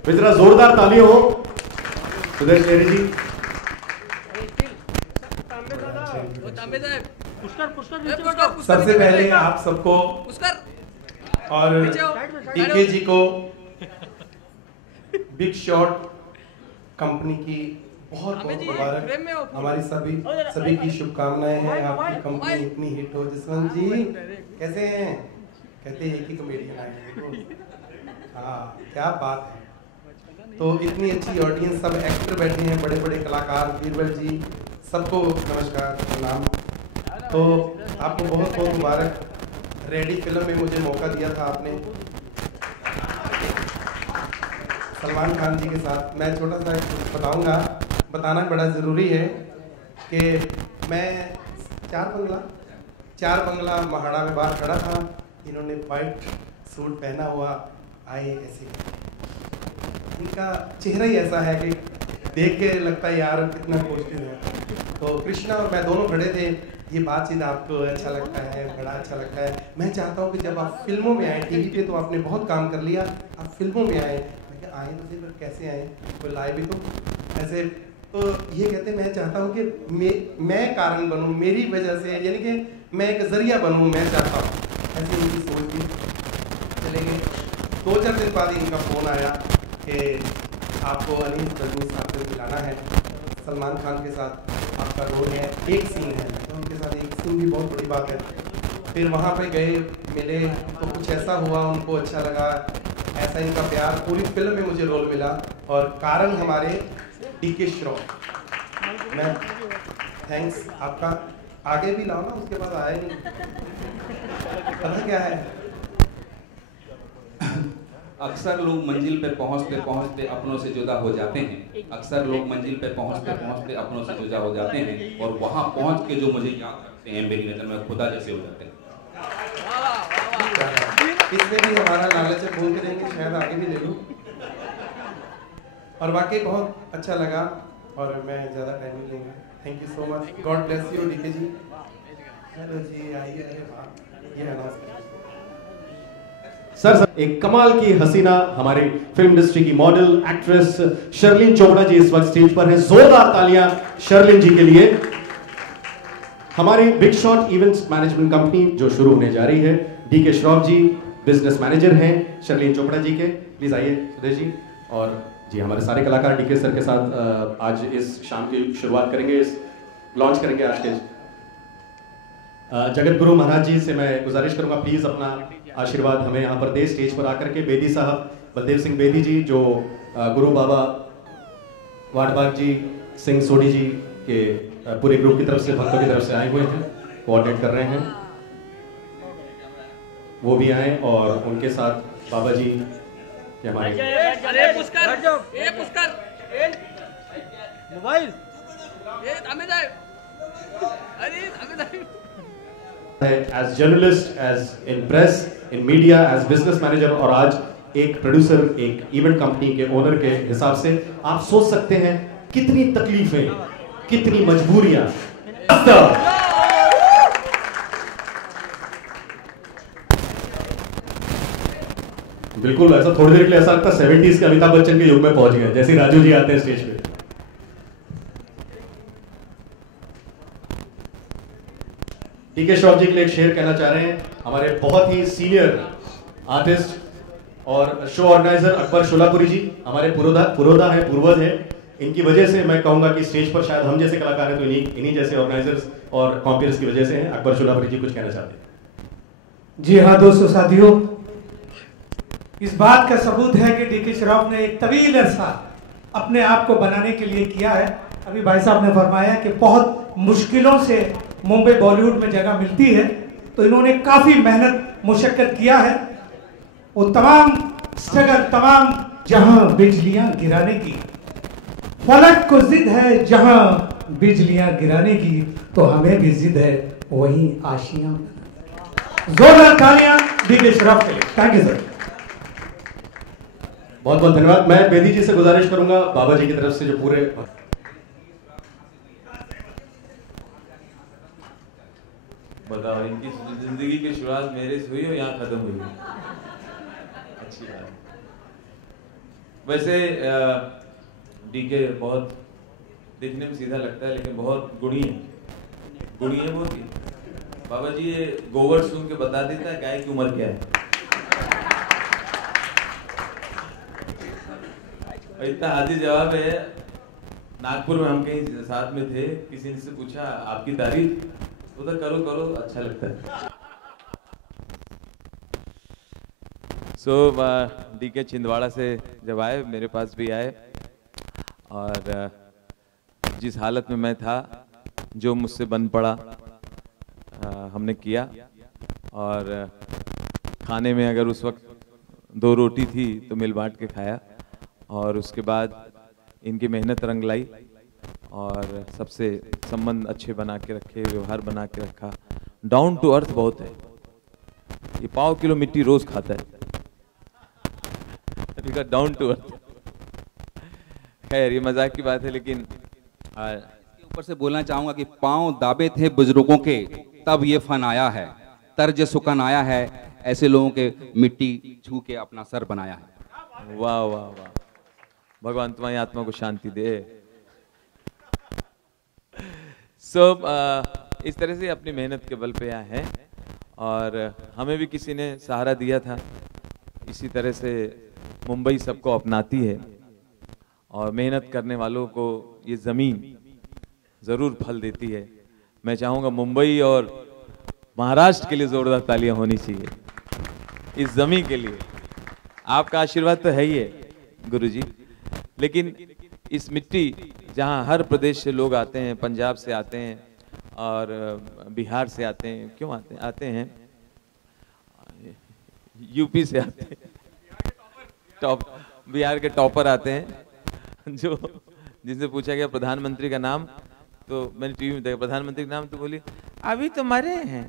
जरा जोरदार तालियां हो सुदेश शेरी जी। सबसे पहले आप सबको और डीके जी को बिग शॉट कंपनी की बहुत बहुत मुबारक। हमारी सभी की शुभकामनाएं हैं। आपकी कंपनी इतनी हिट हो। जसवंत जी कैसे हैं? कहते हैं एक ही कॉमेडियन आए हैं। हाँ क्या बात है। तो इतनी अच्छी ऑडियंस, सब एक्टर बैठे हैं, बड़े बड़े कलाकार, बीरबल जी, सबको नमस्कार प्रणाम। तो आपको बहुत बहुत मुबारक। रेडी फिल्म में मुझे मौका दिया था आपने सलमान खान जी के साथ। मैं छोटा सा बताऊंगा, बताना बड़ा ज़रूरी है कि मैं चार बंगला महाड़ा में बाहर खड़ा था। इन्होंने वाइट सूट पहना हुआ आए, ऐसे इनका चेहरा ही ऐसा है कि देख के लगता है यार कितना पॉजिटिव है। तो कृष्णा और मैं दोनों खड़े थे। ये बातचीत आपको अच्छा लगता है? बड़ा अच्छा लगता है। मैं चाहता हूँ कि जब आप फिल्मों में आए, टीवी पे तो आपने बहुत काम कर लिया, आप फिल्मों में आए। मैं क्या आए तो फिर कैसे आए, कोई लाए भी तो ऐसे। तो ये कहते मैं चाहता हूँ कि मैं कारण बनूँ, मेरी वजह से, यानी कि मैं एक जरिया बनूँ, मैं चाहता हूँ। ऐसे उनकी सोच थी। चले गए 2-4 दिन बाद इनका फ़ोन आया कि आपको अनिल बलूनी साहब को मिलाना है, सलमान खान के साथ आपका रोल है, एक सीन है। तो उनके साथ एक सीन भी बहुत बड़ी बात है। फिर वहाँ पे गए, मिले, तो कुछ ऐसा हुआ, उनको अच्छा लगा, ऐसा इनका प्यार। पूरी फिल्म में मुझे रोल मिला और कारण हमारे डीके श्रॉफ। मैं थैंक्स आपका। आगे भी लाओ ना, उसके बाद आया नहीं। पता क्या है, अक्सर लोग मंजिल पे पहुंचते पहुंचते अपनों से जुदा हो जाते हैं। अक्सर लोग मंजिल पे पहुंचते पहुंचते अपनों से जुदा हो जाते हैं और वहां पहुंच के जो मुझे याद रखते हैं, मेरी नज़र में खुदा जैसे हो जाते हैं। इसमें भी हमारा लालच है, बोल के देंगे, शायद आगे भी ले लूं। और वाकई बहुत अच्छा लगा और मैं ज़्यादा टाइम नहीं लूँगा। Thank you so much. God bless you DK ji. Hello जी, आइए। अरे वाह, ये अनाउंस सर एक कमाल की हसीना हमारी फिल्म इंडस्ट्री की मॉडल एक्ट्रेस शर्लिन चोपड़ा जी इस वक्त स्टेज पर हैं। जोरदार तालियां शर्लिन जी के लिए। हमारी big shot events management company जो शुरू होने जा रही है, डीके श्रॉफ जी बिजनेस मैनेजर हैं शर्लिन चोपड़ा जी के। प्लीज आइए सुदेश जी। और जी हमारे सारे कलाकार डीके सर के साथ आज इस शाम की शुरुआत करेंगे, लॉन्च करेंगे आज के। जगत गुरु महाराज जी से मैं गुजारिश करूंगा प्लीज अपना आशीर्वाद हमें यहाँ पर दे। स्टेज पर आकर के बेदी साहब, बलदेव सिंह बेदी जी जो गुरु बाबा वाटबाग जी, सिंह सोडी जी के पूरे ग्रुप की तरफ से, भक्तों की तरफ से आए हुए हैं, कोऑर्डिनेट कर रहे हैं, वो भी आए। और उनके साथ बाबा जी हमारे mobile as journalist, as in press, in media, as business manager और आज एक प्रोड्यूसर, एक इवेंट कंपनी के ओनर के हिसाब से आप सोच सकते हैं कितनी तकलीफें, कितनी मजबूरियां। बिल्कुल ऐसा थोड़ी देर के लिए ऐसा लगता है 70s के अमिताभ बच्चन के युग में पहुंच गए, जैसे राजू जी आते हैं स्टेज पे। डीके श्रॉफ जी के लिए एक शेर कहना चाह रहे हैं। हमारे बहुत ही सीनियर आर्टिस्ट और शो ऑर्गेनाइजर अकबर शोलापुरी जी हमारे पुरोधा है, पूर्वज है। इनकी वजह से मैं कहूंगा कि स्टेज पर शायद हम जैसे कलाकार हैं तो इन्हीं जैसे ऑर्गेनाइजर्स और कॉम्पियर्स की वजह से हैं। अकबर शोलापुरी जी कुछ कहना चाहते हैं। जी हाँ दोस्तों, साथियों, इस बात का सबूत है कि डीके श्रॉफ ने एक तवील अरसा अपने आप को बनाने के लिए किया है। अभी भाई साहब ने फरमाया कि बहुत मुश्किलों से मुंबई बॉलीवुड में जगह मिलती है, तो इन्होंने काफी मेहनत मुशक्कत किया है। वो तमाम स्ट्रगल, तमाम जहां बिजलियां गिराने की, फलक को जिद है जहां बिजलियां गिराने की, तो हमें भी जिद है वहीं आशियां। जोरदार तालियां डीके श्रॉफ के लिए। Thank you sir. बहुत बहुत धन्यवाद। मैं बेदी जी से गुजारिश करूंगा बाबा जी की तरफ से जो पूरे बताओ, इनकी जिंदगी की शुरुआत मेरे से हुई और यहाँ खत्म हुई। अच्छी बात। वैसे डीके बहुत देखने में सीधा लगता है लेकिन बहुत गुणी है बहुत ही। बाबा जी ये गोबर सूंघ के बता देता है गाय की उम्र क्या है। इतना हाजिर जवाब है। नागपुर में हम कहीं साथ में थे, किसी ने से पूछा आपकी तारीफ, वो तो करो करो अच्छा लगता है। डीके छिंदवाड़ा से जब आए मेरे पास भी आए और जिस हालत में मैं था, जो मुझसे बन पड़ा हमने किया। और खाने में अगर उस वक्त 2 रोटी थी तो मिल बांट के खाया। और उसके बाद इनकी मेहनत रंग लाई और सबसे संबंध अच्छे बना के रखे, व्यवहार बना के रखा। डाउन टू अर्थ बहुत है। ये 5 किलो मिट्टी रोज खाता है, डाउन टू अर्थ। खैर ये मजाक की बात है, लेकिन ऊपर से बोलना चाहूंगा कि पांव दाबे थे बुजुर्गों के, तब ये फन आया है, तर्ज सुकन आया है, ऐसे लोगों के मिट्टी छू के अपना सर बनाया है। वाह वाह वाह, भगवान तुम्हारी आत्मा को शांति दे। इस तरह से अपनी मेहनत के बल पे आए हैं और हमें भी किसी ने सहारा दिया था। इसी तरह से मुंबई सबको अपनाती है और मेहनत करने वालों को ये जमीन जरूर फल देती है। मैं चाहूंगा मुंबई और महाराष्ट्र के लिए जोरदार तालियां होनी चाहिए इस जमीन के लिए। आपका आशीर्वाद तो है ही है गुरुजी, लेकिन इस मिट्टी जहां हर प्रदेश से लोग आते हैं, पंजाब से आते हैं और बिहार से आते हैं, क्यों आते हैं यूपी से आते हैं, बिहार के टॉपर आते हैं, जो जिनसे पूछा गया प्रधानमंत्री का नाम, तो मैंने टीवी में देखा प्रधानमंत्री का नाम, तो बोली अभी तो मरे हैं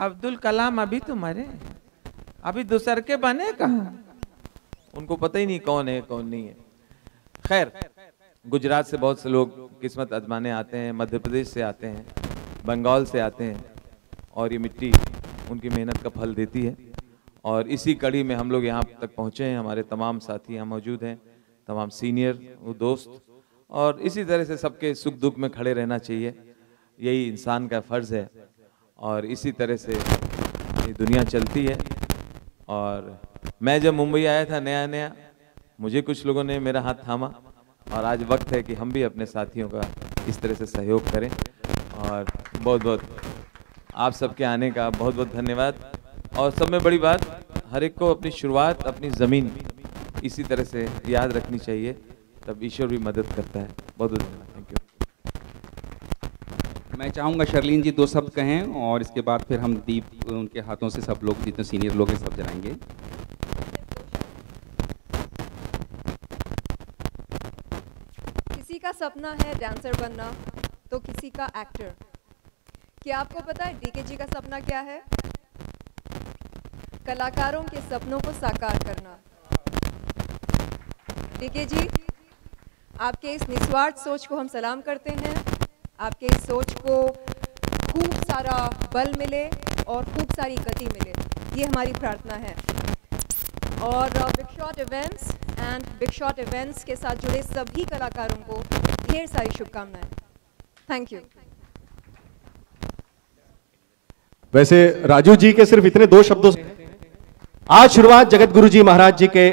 अब्दुल कलाम, अभी तो मरे हैं, अभी दूसर के बने कहाँ। उनको पता ही नहीं कौन है कौन नहीं है। खैर गुजरात से बहुत से लोग किस्मत आजमाने आते हैं, मध्य प्रदेश से आते हैं, बंगाल से आते हैं और ये मिट्टी उनकी मेहनत का फल देती है। और इसी कड़ी में हम लोग यहाँ तक पहुँचे हैं। हमारे तमाम साथी यहाँ मौजूद हैं, तमाम सीनियर वो दोस्त, और इसी तरह से सबके सुख दुख में खड़े रहना चाहिए, यही इंसान का फर्ज है। और इसी तरह से ये दुनिया चलती है। और मैं जब मुंबई आया था नया नया, मुझे कुछ लोगों ने मेरा हाथ थामा और आज वक्त है कि हम भी अपने साथियों का इस तरह से सहयोग करें। और बहुत बहुत आप सबके आने का बहुत बहुत धन्यवाद। और सब में बड़ी बात, हर एक को अपनी शुरुआत अपनी ज़मीन इसी तरह से याद रखनी चाहिए, तब ईश्वर भी मदद करता है। बहुत बहुत धन्यवाद, थैंक यू। मैं चाहूँगा शर्लीन जी 2 शब्द कहें और इसके बाद फिर हम दीप उनके हाथों से सब लोग जितने सीनियर लोग हैं सब जलाएंगे। किसी का सपना है डांसर बनना तो किसी का एक्टर। क्या आपको पता है डीके जी का सपना क्या है? कलाकारों के सपनों को साकार करना। डीके जी, आपके इस निस्वार्थ सोच को हम सलाम करते हैं। आपके इस सोच को खूब सारा बल मिले और खूब सारी गति मिले, ये हमारी प्रार्थना है। और big shot events and big shot events के साथ जुड़े सभी कलाकारों को ढेर सारी शुभकामनाएं। Thank you. वैसे राजू जी के सिर्फ इतने 2 शब्दों से आज शुरुआत जगत गुरु जी महाराज जी के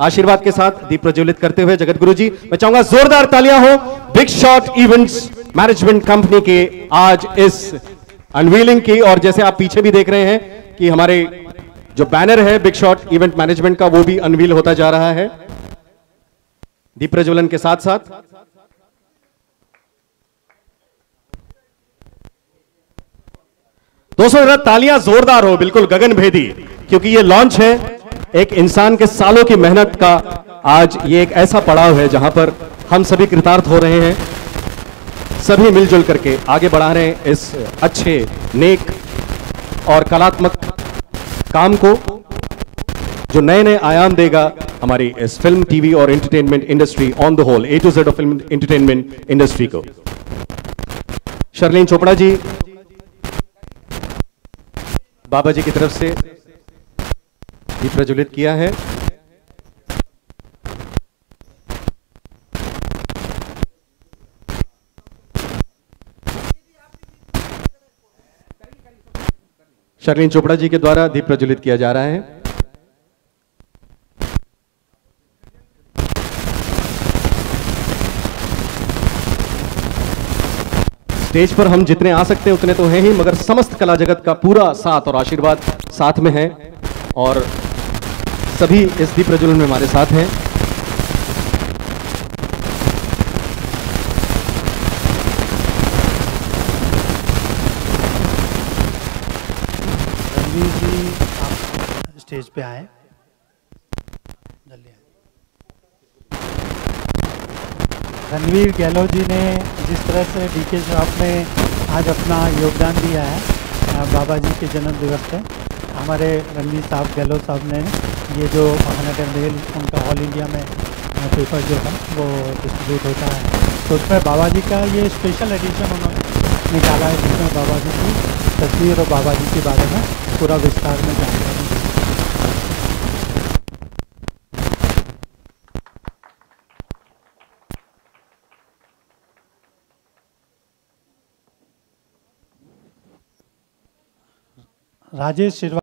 आशीर्वाद के साथ दीप प्रज्वलित करते हुए। जगत गुरु जी, मैं चाहूंगा जोरदार तालियां हो big shot events management company के आज इस अनवीलिंग की। और जैसे आप पीछे भी देख रहे हैं कि हमारे जो बैनर है बिग शॉट इवेंट मैनेजमेंट का, वो भी अनवील होता जा रहा है दीप प्रज्वलन के साथ साथ। दोस्तों जरा तालियां जोरदार हो, बिल्कुल गगनभेदी, क्योंकि ये लॉन्च है एक इंसान के सालों की मेहनत का। आज ये एक ऐसा पड़ाव है जहां पर हम सभी कृतार्थ हो रहे हैं, सभी मिलजुल करके आगे बढ़ा रहे हैं इस अच्छे नेक और कलात्मक काम को, जो नए नए आयाम देगा हमारी इस फिल्म, टीवी और entertainment industry on the whole, A to Z of film entertainment industry को। शर्लीन चोपड़ा जी बाबा जी की तरफ से दीप प्रज्वलित किया है। शर्लिन चोपड़ा जी के द्वारा दीप प्रज्वलित किया जा रहा है। स्टेज पर हम जितने आ सकते हैं उतने तो हैं ही, मगर समस्त कला जगत का पूरा साथ और आशीर्वाद साथ में है और सभी इस दीप प्रज्वलन में हमारे साथ हैं। रणवीर जी आप स्टेज पे आए, जल्दी आए। रणवीर गहलोत जी ने जिस तरह से डीके श्रॉफ में आज अपना योगदान दिया है बाबा जी के जन्म दिवस पे, हमारे रणवीर साहब गहलोत साहब ने ये जो महानगर मेल उनका ऑल इंडिया में पेपर जो है वो डिस्ट्रीब्यूट होता है, तो उसमें बाबा जी का ये स्पेशल एडिशन उन्होंने निकाला है जिसमें बाबा जी की तस्वीर और बाबा जी के बारे में पूरा विस्तार में जानकारी दी। राजेश